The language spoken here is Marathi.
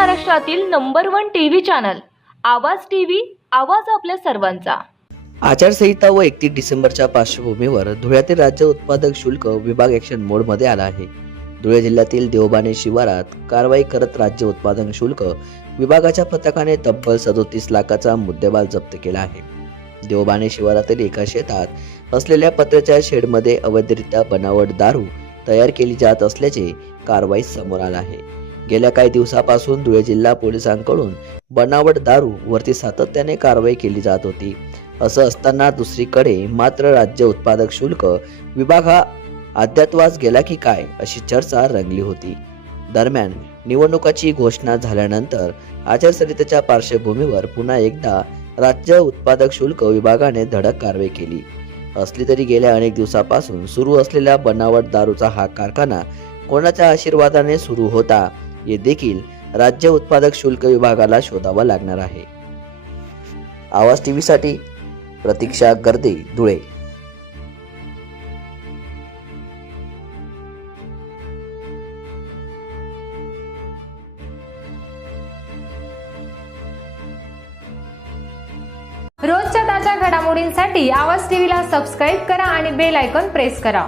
महाराष्ट्रातील नंबर 1 टीव्ही चॅनल आवाज टीव्ही, आवाज आपल्या सर्वांचा। आचारसंहिता व 31 डिसेंबरच्या पार्श्वभूमीवर धुळ्यातील राज्य उत्पादक शुल्क विभाग ॲक्शन मोडमध्ये आला आहे। धुळे जिल्ह्यातील देवबाणे शिवारात कारवाई करत राज्य उत्पादन शुल्क विभागाच्या पथकाने तब्बल 37 लाखाचा मुद्देमाल जप्त केला आहे। देवबाणे शिवारातील एका शेतात असलेल्या पत्र्याच्या शेडमध्ये अवैधरित्या बनावट दारू तयार केली जात असल्याचे कारवाईत समोर आले आहे। गेल्या काही दिवसापासून धुळे जिल्हा पोलिसांकडून बनावट दारू वरती सातत्याने कारवाई केली जात होती। असं असताना दुसरीकडे मात्र राज्य उत्पादक शुल्क विभाग हा अज्ञातवास गेला की काय अशी चर्चा रंगली होती। दरम्यान निवडणुकाची घोषणा झाल्यानंतर आचारसंहितेच्या पार्श्वभूमीवर पुन्हा एकदा राज्य उत्पादक शुल्क विभागाने धडक कारवाई केली असली तरी गेल्या अनेक दिवसापासून सुरू असलेल्या बनावट दारूचा हा कारखाना कोणाच्या आशीर्वादाने सुरू होता हे देखील राज्य उत्पादक शुल्क विभागाला शोधावा लागणार आहे। आवाज टीव्ही साठी प्रतीक्षा गर्दे, धुळे। रोजच्या ताज्या घडामोडींसाठी आवाज टीव्हीला सबस्क्राईब करा आणि बेल आयकॉन प्रेस करा।